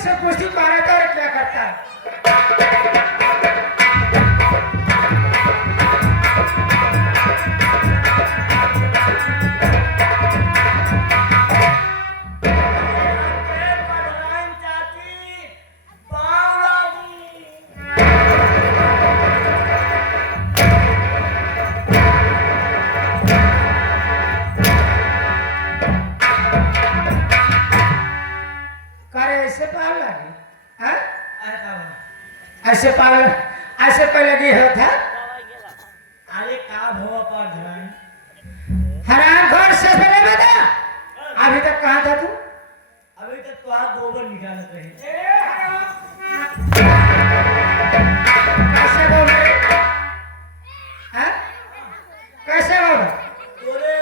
से कुश्ती मारा था और क्या करता है? ऐसे पाल लगी हाँ? ऐसे पाल ऐसे पहले नहीं होता अरे का भवा पर धराई हराम खोर से पहले बता अभी तक कहाँ था तू अभी तक तो आप गोबर निकालते रहे कैसे बोल रहे हाँ? कैसे बोल रहे तोरे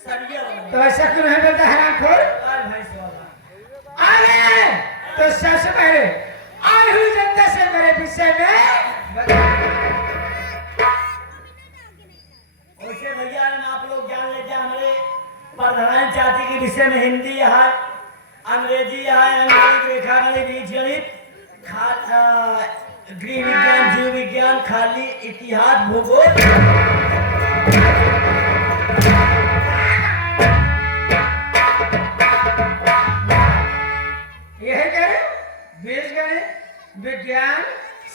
सरिया वाला तो ऐसा क्यों नहीं बोलता हराम खोर लाल भैंस वाला अरे तो सबसे पहले आई हुई जनता से मेरे विषय में वैसे भैया आप लोग जान लेते हमारे प्रधान जाति के विषय में हिंदी है अंग्रेजी है अंग्रेजी रेखागणित बीजगणित गृह विज्ञान जीव विज्ञान खाली इतिहास भूगोल यही कह रहे बीजगणित विज्ञान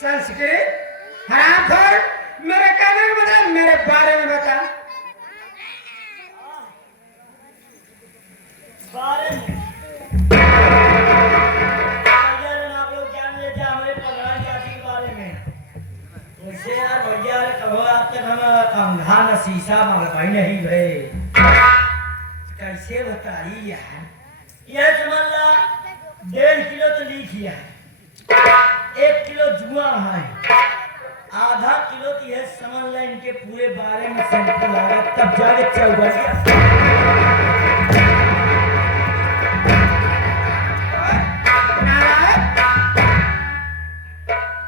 संस्कृत हराम खोर मेरे कहने का मतलब मेरे बारे में बता बारे में आप लोग जान लेते हमारे प्रधान जाति के बारे में वैसे यार भैया कहो आप तक हम कंधा न शीशा मगर भाई नहीं गए कैसे बताइए यार ये समझ ला 1.5 किलो तो लिखिया है 1 किलो जुआ है आधा किलो की है समझ ला इनके पूरे बारे में सैंपल आएगा तब जाके चल गया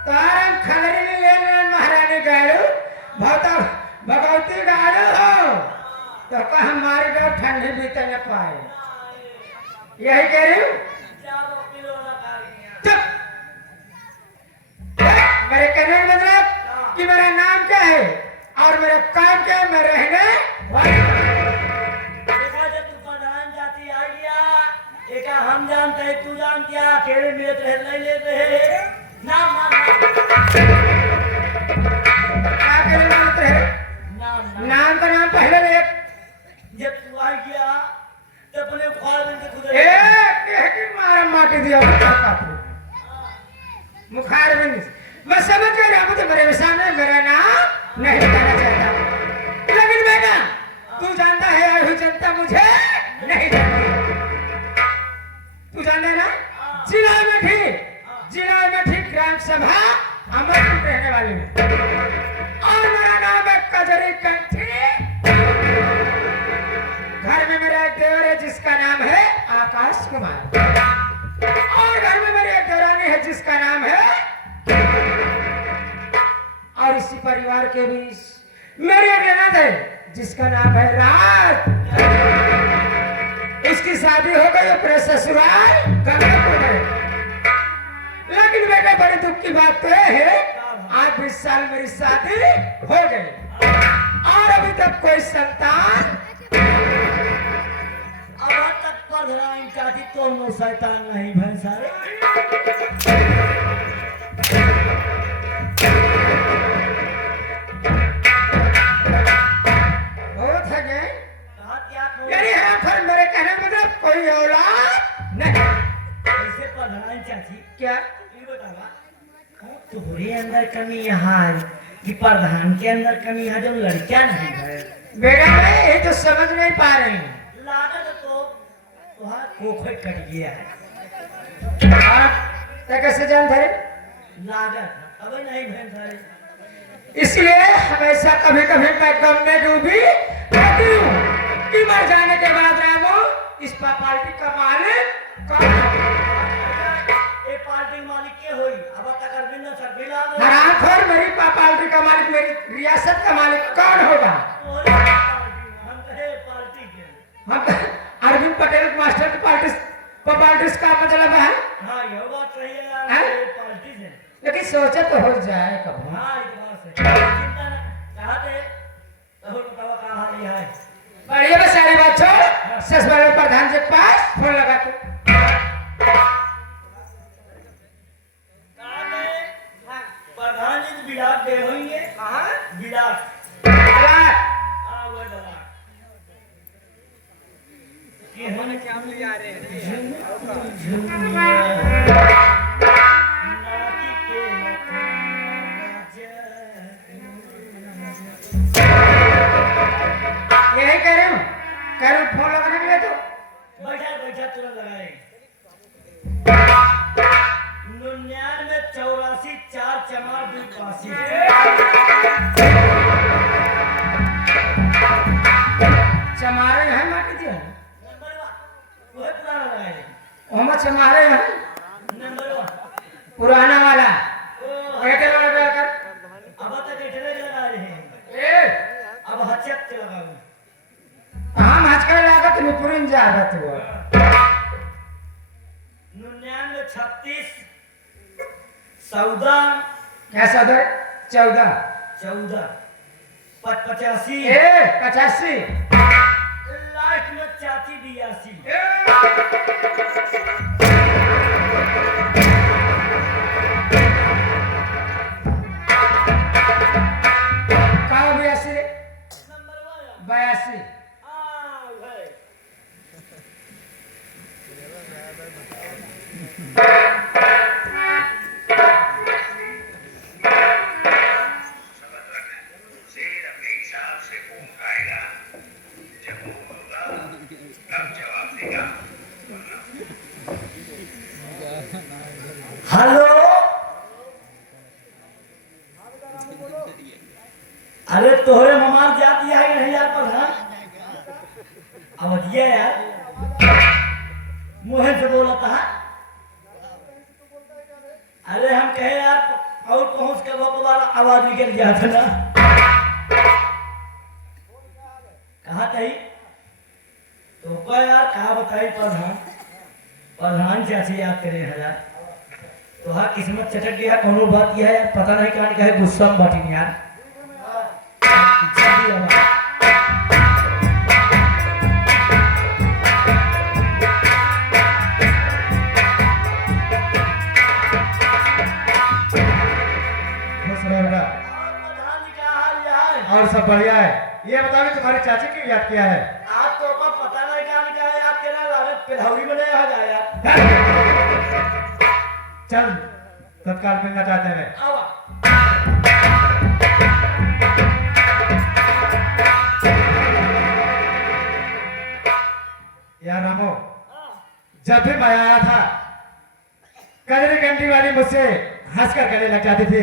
तारम खलरी ने ले ले महारानी गाड़ू भगवती गाड़ू हो तो का हमारी गाँव ठंडी बीते न पाए यही कह रही हूँ चुप मेरे कहने का मतलब कि मेरा नाम क्या है और मेरा काम क्या है मैं रहने देखा जब तू प्रधान जाति आ गया एक हम जानते हैं तू जानती है अकेले मिले तो ले लेते हैं नाम क्या करे मित्र है नाम का नाम पहले ले जब तू आ गया तो अपने ख्वाब में खुद एक मारा माटी दिया मुखार बंद मैं समझ गया मुझे मेरे सामने मेरा नाम नहीं बताना चाहता लेकिन बेटा तू जानता है आई जनता मुझे नहीं जानती तू जानता है ना जिला में ठीक ग्राम सभा अमरपुर रहने वाली में और मेरा नाम है कजरी कंठी घर में मेरा एक देवर है जिसका नाम है आकाश कुमार और घर में मेरी एक देवरानी है जिसका नाम है और इसी परिवार के बीच मेरी एक ननद है जिसका नाम है रात इसकी शादी हो गई अपने ससुराल गंगापुर में लेकिन बेटे बड़े दुख की बात तो है आज 20 साल मेरी शादी हो गई और अभी तक कोई संतान अब तक प्रधान जाति तो नो शैतान नहीं भैंसारे बहुत है गए कहा क्या यानी है फिर मेरे कहने का मतलब कोई औलाद नहीं कैसे प्रधान चाची क्या ये बतावा तुम्हारे अंदर कमी यहाँ है कि प्रधान के अंदर कमी है जब लड़कियां नहीं है बेटा मैं ये तो समझ नहीं पा रही हूँ लागत तो वहाँ खोखो कर गया है आप कैसे जानते हैं लागत अब नहीं भैंसारे इसलिए हमेशा कभी कभी मैं गम में डूबी रहती हूँ कि मर जाने के बाद रामू इस पार्टी का मालिक कौन है? ये पार्टी मालिक के हुई अब तक अरविंद सर बिला हरामखोर मेरी पार्टी का मालिक मेरी रियासत का मालिक कौन होगा हम कहे पार्टी के हम अरविंद पटेल मास्टर की पार्टी का मतलब है हाँ ये बात सही सोचा तो हो जाए कब। हाँ इतबार से चिंता न चाहते तो बताओ कहाँ हाल है। बढ़िया बस सारी बात छोड़, ससुराल में प्रधान जी के पास फोन लगा तू। कहाँ गए? प्रधान जी बिलाट गए होंगे। कहाँ? बिलाट। बिलाट। हाँ वो बिलाट। ये हम क्या ले आ रहे हैं? नाकी के यही कह रहा हूँ फोन लगाने के लिए तो। बैठा बैठा तुरंत लगाए 99 84 4 चमार 82 चमारे हैं माटी दिया नंबर 1 वो पुराना लगाए हम चमारे हैं नंबर 1 पुराना वाला ओ एयरटेल वाला पे कर। अब तक इतने लगा रहे हैं ए अब हचक लगाओ हम आजकल लागत नहीं पूरी ज्यादा तू 99 36 14 क्या सदर 14 14 85 ए 85 लास्ट में 84 82 कहाँ 82 नंबर 1 82 आ भाई शेर अपने हिसाब से घूम खाएगा, जब वो होगा तब जवाब देगा। हेलो अरे तोहरे ममार जाती है कि नहीं यार प्रधान अब ये यार मुंह से बोला था अरे हम कहे यार और पहुंच के वो बार आवाज निकल गया था ना कहा कही तो क्या यार कहा बताई प्रधान से ऐसे याद करे हजार तो हाँ किस्मत चटक गया कोनो बात यह है यार पता नहीं कहां का है गुस्सा में बाटी नहीं यार जल्दी आवा खुश रहो बेटा। और प्रधान जी का हाल यह है और सब बढ़िया है। ये बताओ कि तुम्हारी चाची क्यों याद किया है? आज तो को पता नहीं कहां का है यार तेरा लागत पिलहौरी में नहीं आ जाए यार चल तत्काल मिलना चाहते हैं। आवा यार रामो, जब भी मैं आया था कजरी घंटी वाली मुझसे हंसकर कहने लग जाती थी।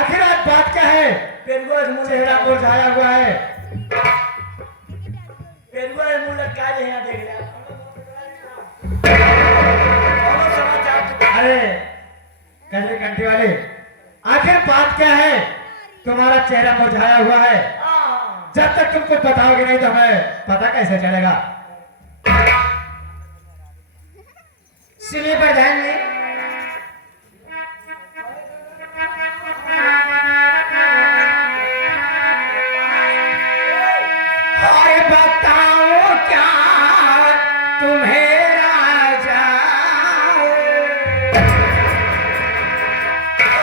आखिर आज बात क्या है? पेरुआ मुंह चेहरा मुरझाया हुआ है। पेरुआ मुंह लटका ले यहां देख ले और समाचार अरे कजरी घंटी वाली, आखिर बात क्या है? तुम्हारा चेहरा मुरझाया हुआ है। हां जब तक तुमको बताओगे नहीं तो हमें पता कैसे चलेगा? सुनिए प्रधान जी अरे बताओ क्या तुम्हें राजा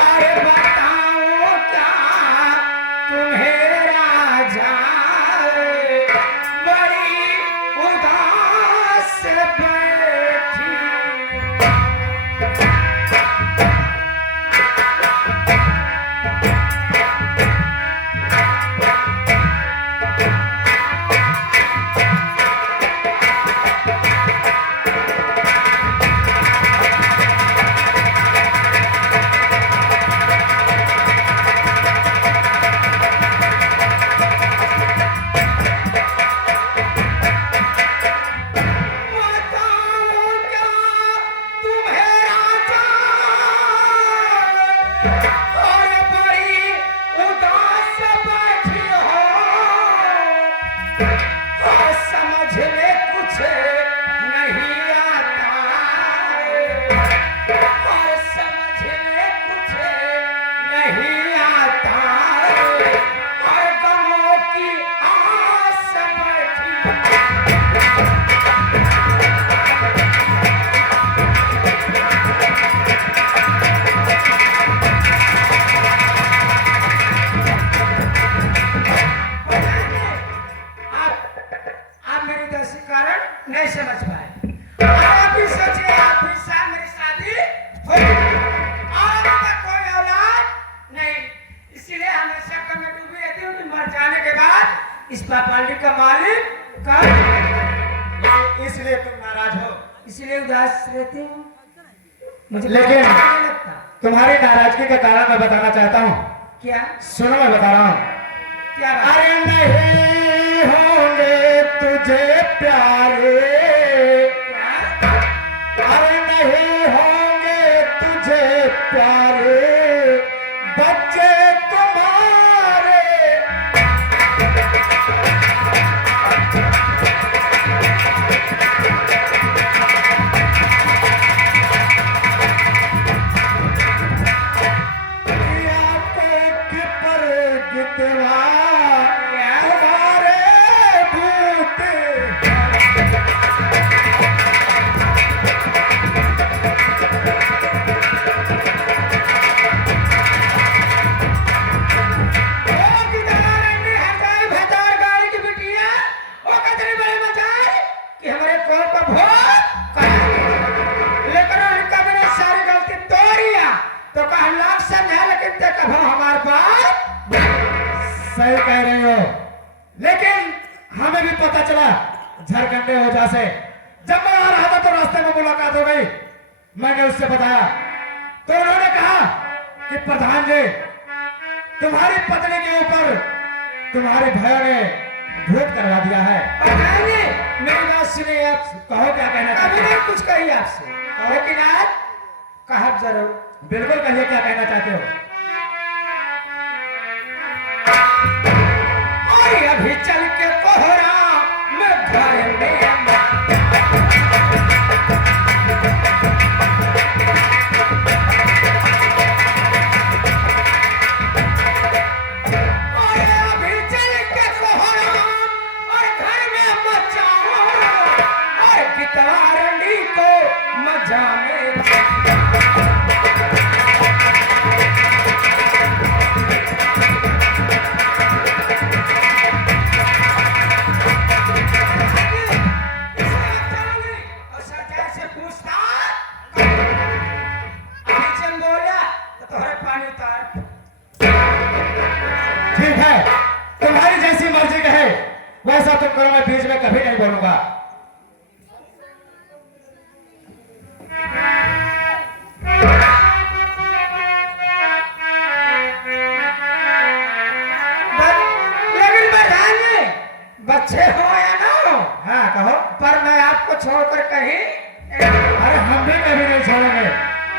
अरे बताओ क्या तुम्हें राजा बड़ी उदास बैठी बताओ क्या तुम्हें राजा और बड़ी उदास बैठी हो और समझ में कुछ नहीं आता और समझ में कुछ मुझे लेकिन अच्छा नहीं लगता। तुम्हारी नाराजगी का कारण मैं बताना चाहता हूँ। क्या सुनो, मैं बता रहा हूँ। क्या बात? अरे नहीं होंगे तुझे प्यारे, अरे नहीं होंगे तुझे प्यारे बच्चे तुम्हारे। या कोक पर गितवा तुम्हारे भूत। सही कह रहे हो, लेकिन हमें भी पता चला झारखंडे वजह से। जब मैं आ रहा था तो रास्ते में मुलाकात हो गई। मैंने उससे बताया तो उन्होंने कहा कि प्रधान जी, तुम्हारी पत्नी के ऊपर तुम्हारे भाइयों ने भूत करवा दिया है। मेरी बात सुनिए आप। कहो क्या कहना अभी चाहते नहीं हो? कुछ कही आपसे, लेकिन आज कहा जरूर। बिल्कुल कहिए, क्या कहना चाहते हो? और अभी चल के कोहरा मैं घर में और अभी चल के कोहरा और घर में मचाओ और गिटारनी को मजा में और सरकार से पूछता अभी चल बोला तो तुम्हारे पानी उतार। ठीक है, तुम्हारी जैसी मर्जी कहे वैसा तुम करो, मैं बीच में कभी नहीं बोलूंगा। लेकिन प्रधान जी, बच्चे हो या ना हो, हाँ कहो। पर मैं आपको छोड़कर कहीं अरे हम भी कभी नहीं छोड़ेंगे।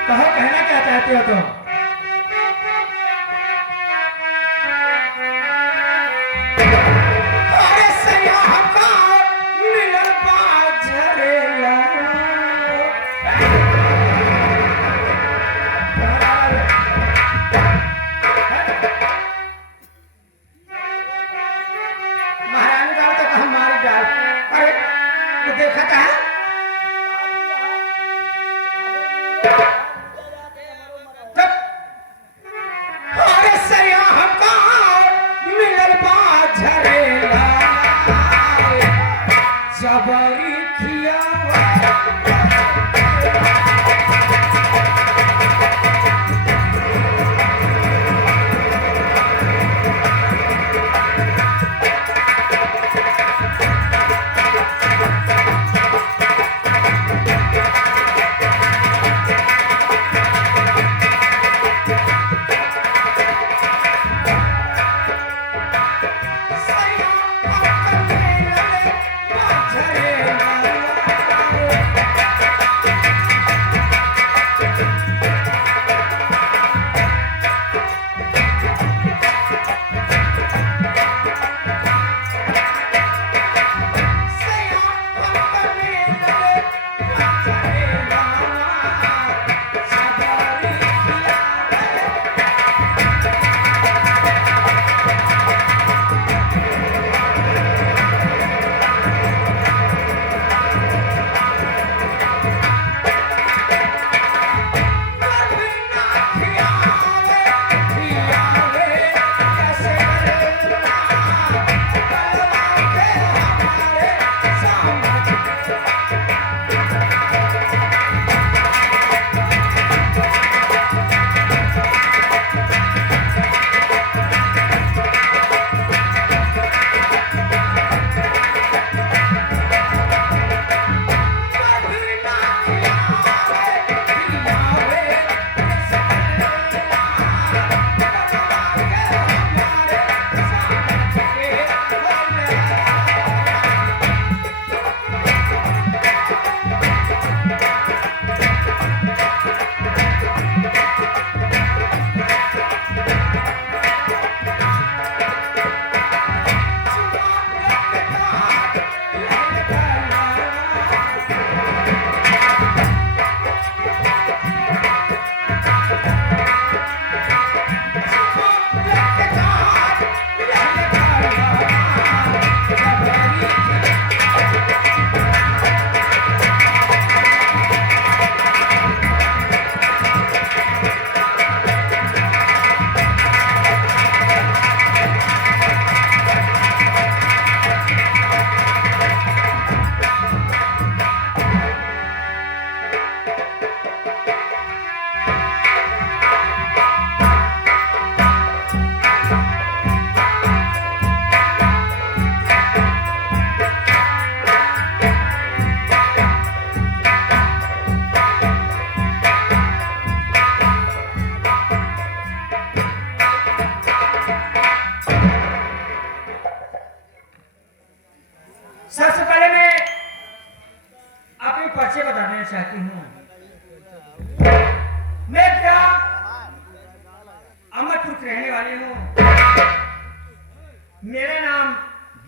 कहो, कहना क्या चाहती हो तुम? अरे सयाह का मिलन बाझरेला। महारानी का तो कहा मार डाल। अरे वो देखा था तब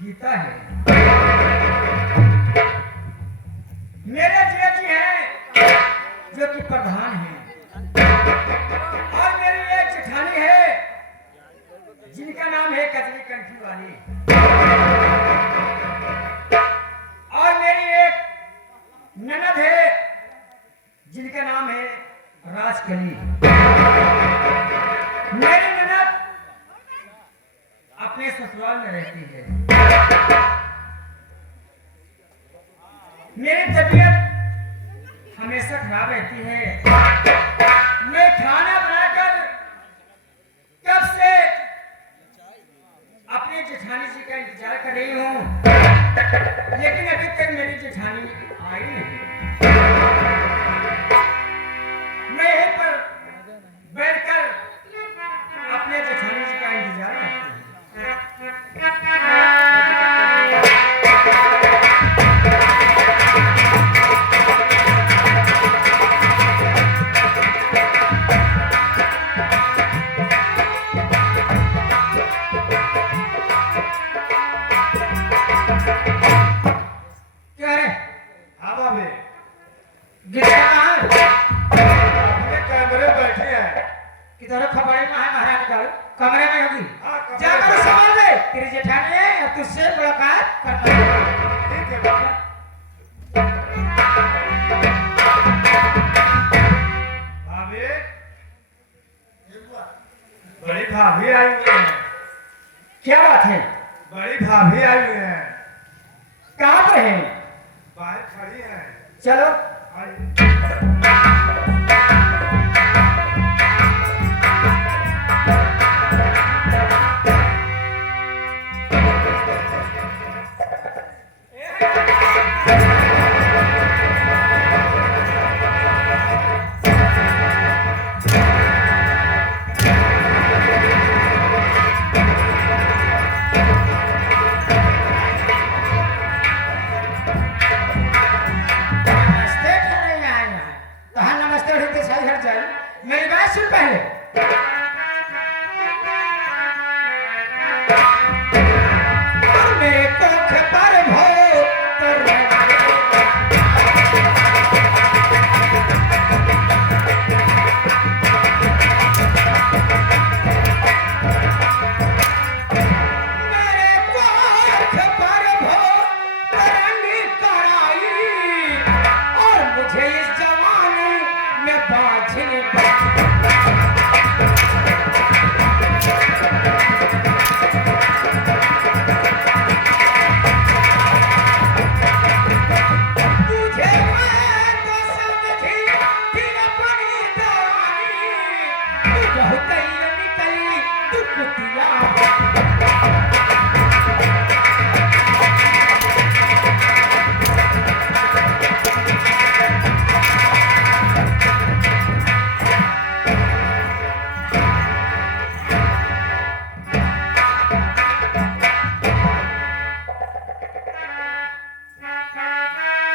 गीता है। मेरे जेठ हैं जो कि प्रधान हैं, और मेरी एक जेठानी है जिनका नाम है कजरी कंठी वाली, और मेरी एक ननद है जिनका नाम है राजकली। मेरी ननद अपने ससुराल में रहती है। मेरी तबीयत हमेशा खराब रहती है। मैं खाना बनाकर कब से अपनी जेठानी जी का इंतजार कर रही हूँ, लेकिन अभी तक मेरी जेठानी आई नहीं। मैं यहीं पर बैठकर अपने जेठानी जी का इंतजार करती हूँ। क्या रे? हाँ भाभी, गिरता कहाँ है? अपने कमरे बैठे हैं। किधर खबरें में है महाराज का? कमरे में होगी। हाँ, कमरे जाकर में। संभाल ले। तेरी जेठानी है और तुझसे मुलाकात करना है। ठीक है बाबा। भाभी, बड़ी भाभी आई हुई है। क्या बात है? बड़ी भाभी आई हुई है। कहाँ पर है? बाहर खड़ी है। चलो। आई। नमस्ते क्यों नहीं आए यहाँ? तो हाँ नमस्ते उठते सही घर जाए। मेरी बात सुन पहले। मेरे कोख पर भो कर मेरे कोख पर भो करनी कराई, और मुझे इस जवानी में बाझने तुझे मैं तो समझी थी अपनी दवानी, तू बहुत ही निकली तू कुतिया।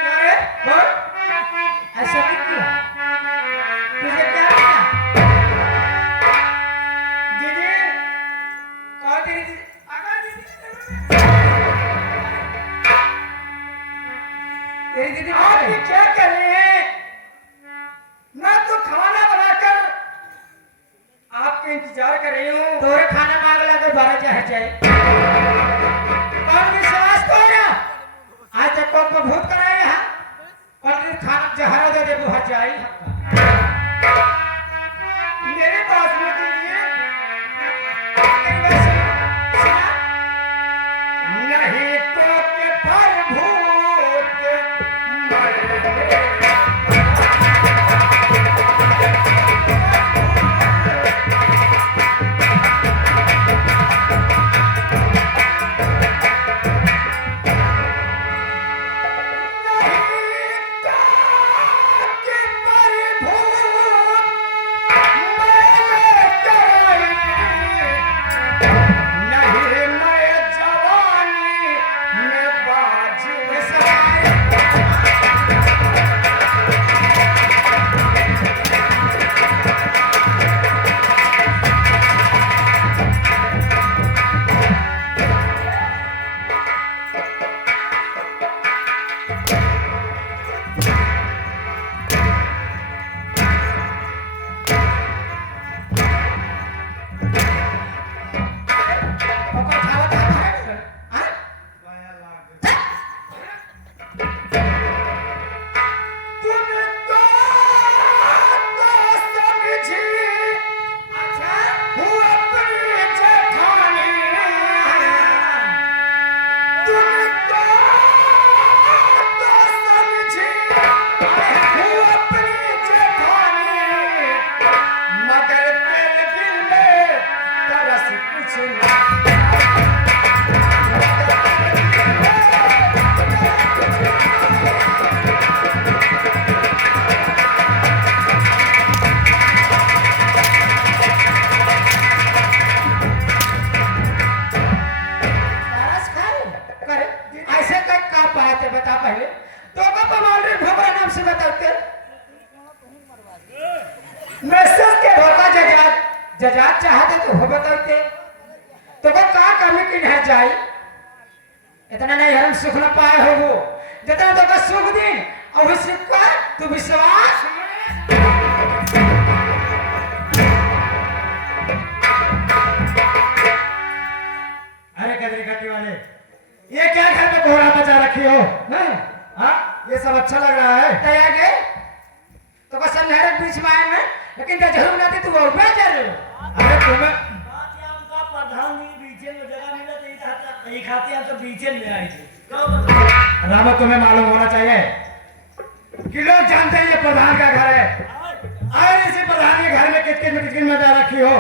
अरे बोल, ऐसा क्यों किया? तुझे क्या किया? दीदी, कौन तेरी दीदी? अगर तेरी दीदी आप ये क्या कर रहे हैं? मैं तो खाना बनाकर आपके इंतजार कर रही हूँ। तोरे खाना मांग लाकर 12 चाहे जाए। कौन विश्वास तो रहा? आज तक को भूत कराया है, और खाना जहरा दे दे वो जाई। मेरे पास में दीजिए। तेरी बात सुना? नहीं तो के पर भूत मरे। मैसेज के होगा जजात चाहते तो हो बताते तो वो का कमी की नहीं जाए इतना नहीं हम सुख न पाए हो वो जितना तो का सुख दिन और उस सुख का तू विश्वास अरे कदरी काटी वाले ये क्या घर में कोहरा मचा रखी हो नहीं हाँ ये सब अच्छा लग रहा है तैयार के तो बस नहर के बीच में आए में लेकिन तो जरूर ना तू और पे चल अरे तुम्हें बात यहाँ उनका प्रधान जी बीचे में जगह मिला तो यही खाते हैं तो बीचे में आई थी कब बताओ? रामा तुम्हें मालूम होना चाहिए कि लोग जानते हैं ये प्रधान का घर है और इसी प्रधान के घर में किसकी में जा रखी हो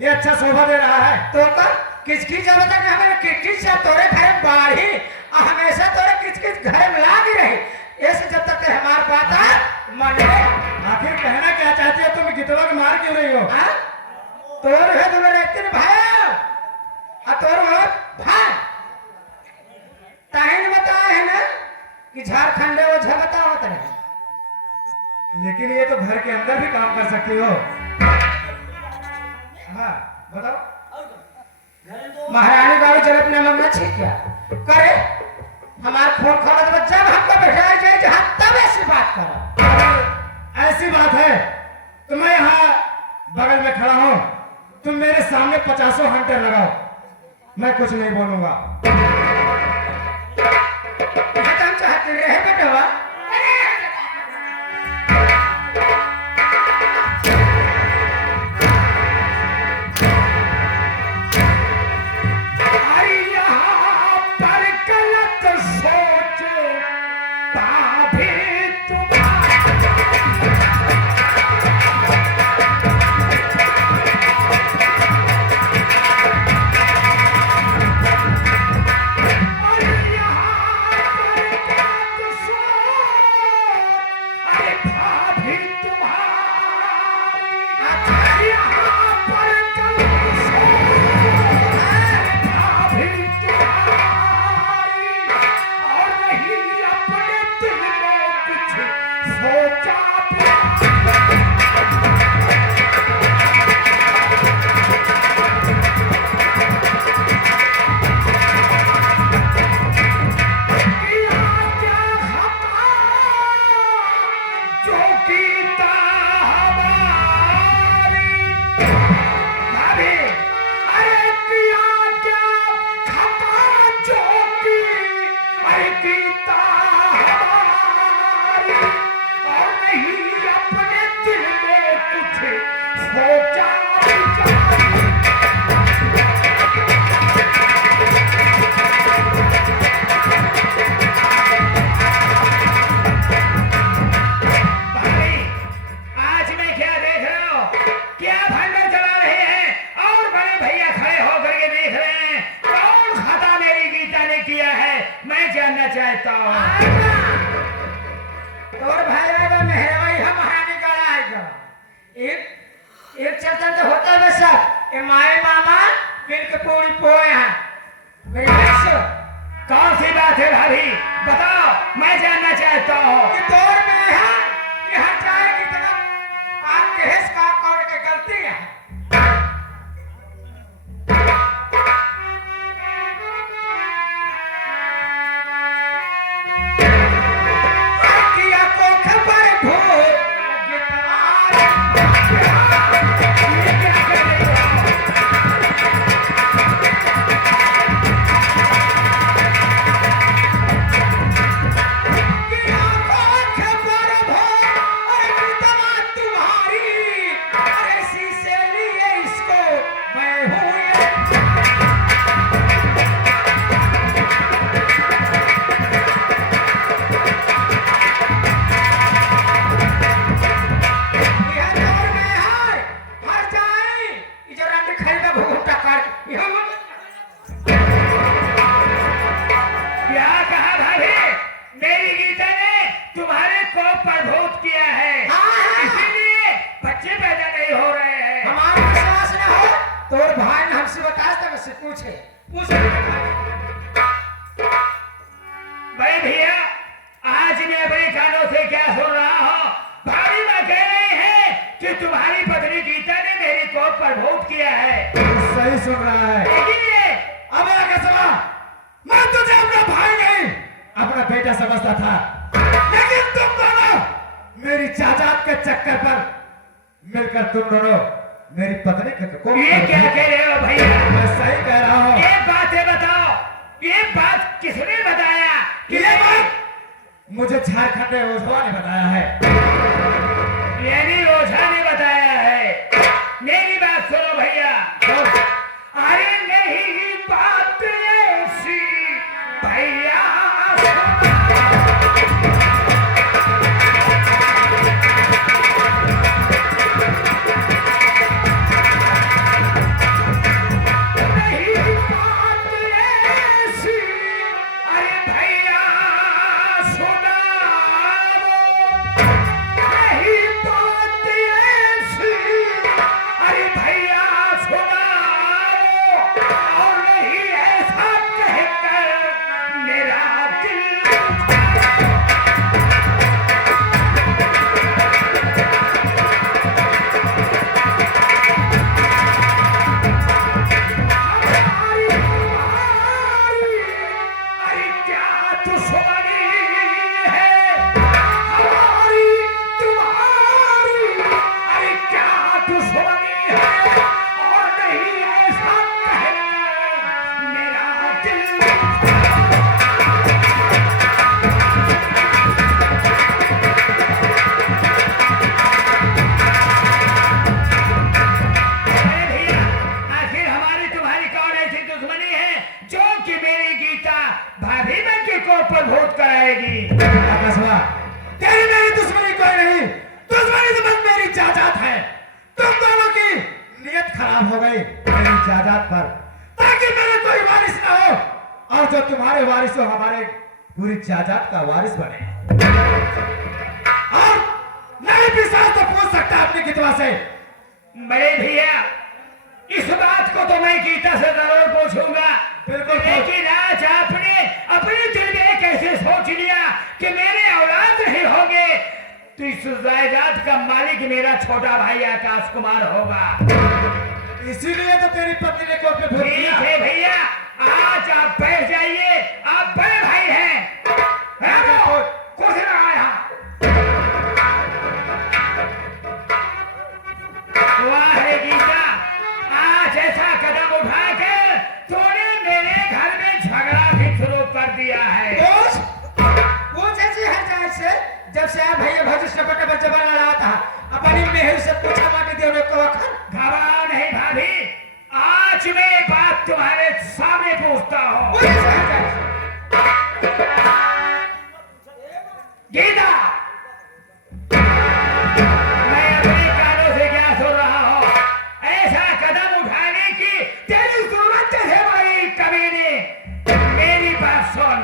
ये अच्छा शोभा दे रहा है तो का किसकी जब तक हमें किसकी से तोरे घर में बाढ़ी और हमेशा तोरे किस घर में लागी रही ऐसे जब तक हमार बात है मन में आखिर कहना क्या चाहती हो तुम गीतवा को मार क्यों रही हो हाँ? तोर है तो मेरे तीन भाई और तोर हो भाई ताहिन बताया है ना कि झारखंड वो झबता होता है लेकिन ये तो घर के अंदर भी काम कर सकती हो हाँ बताओ महारानी बाबू जब अपने मम्मी ठीक क्या करे हमारा फोन खोला तो जब हमको बैठाया जाए जहाँ तब ऐसी बात करो ऐसी बात है तो मैं यहाँ बगल में खड़ा हूँ तुम मेरे सामने 50 हंटर लगाओ मैं कुछ नहीं बोलूंगा खत्म चाहते रहे बेटवा अरे यहाँ पर गलत सोच भाभी चाहता हूँ तोर भाई बाबा मेहरबाई हम हानि करा आएगा एक चलता तो होता है सब ये माए मामा मिल के पूरी पोए हैं मेरी बच्चों कौन सी बात है भाभी बताओ मैं जानना चाहता हूँ कि तोर में है यहाँ जाएगी तो आपके हिस्स का कौन की गलती है भाई भैया आज मैं अपने कानों से क्या सुन रहा हूँ भाभी माँ कह रही है कि तुम्हारी को प्रभुत किया है। सही सुन रहा है। लेकिन ये अबे कसमा, मैं तुझे अपना भाई नहीं अपना बेटा समझता था, लेकिन तुम दोनों मेरी जायदाद के चक्कर पर मिलकर तुम दोनों मेरी पत्नी को ये क्या कह रहे हो भैया? मैं सही कह रहा हूँ। ये बातें बताओ, ये बात किसने बताया? ये बात मुझे झारखंड ओझा ने बताया है। ये भी ओझा ने बताया है। मेरी बात सुनो भैया। अरे नहीं बात ऐसी भैया नहीं बात ऐसी, अरे भैया सुनाओ। नहीं बात ऐसी, अरे भैया सुनाओ। और नहीं ऐसा कहकर मेरा दिल हमारी तुम्हारी, अरे क्या दुश्मनी है? हमारी तुम्हारी, अरे क्या दुश्मनी है? और नहीं ऐसा कहकर मेरा दिल अरे भैया, आखिर हमारी तुम्हारी कौन ऐसी दुश्मनी है जो कि मेरी गीता भाभी बन को प्रभुत कराएगी? कसमा, तेरी मेरी दुश्मनी कोई नहीं, दुश्मनी तो बस मेरी जायदाद है। तुम दोनों की नियत खराब हो गई मेरी जायदाद पर, ताकि मेरे कोई वारिस ना हो, और जो तुम्हारे वारिस हो हमारे पूरी जायदाद का वारिस बने। और नहीं पिसाच तो पूछ सकता है अपनी गितवा से। बड़े भैया, इस बात को तो मैं गीता से जरूर पूछूंगा। बिल्कुल। लेकिन आज आपने अपने दिल में कैसे सोच लिया कि मेरे औलाद नहीं होंगे तो इस जायदाद का मालिक मेरा छोटा भाई आकाश कुमार होगा? इसीलिए तो तेरी पत्नी ने को पे भूल ठीक किया। है भैया, आज आप बैठ जाइए, आप बड़े भाई हैं। है वो? कुछ रहा है यहाँ। वाह रे गीता, आज ऐसा कदम उठाकर तूने मेरे घर में झगड़ा भी शुरू कर दिया है। वो जैसे हर जात से जब से आप भैया भजिष्ठ पट पर जबर लड़ा था अपनी मेहर से पूछा माटी देने को अखन घबराओ नहीं भाभी, आज मैं बात तुम्हारे सामने पूछता हूँ। वो जैसे हर जात गीता, मैं अपने कानों से क्या सुन रहा हूँ? ऐसा कदम उठाने की तेरी जरूरत है भाई कभी नहीं। मेरी बात सुन,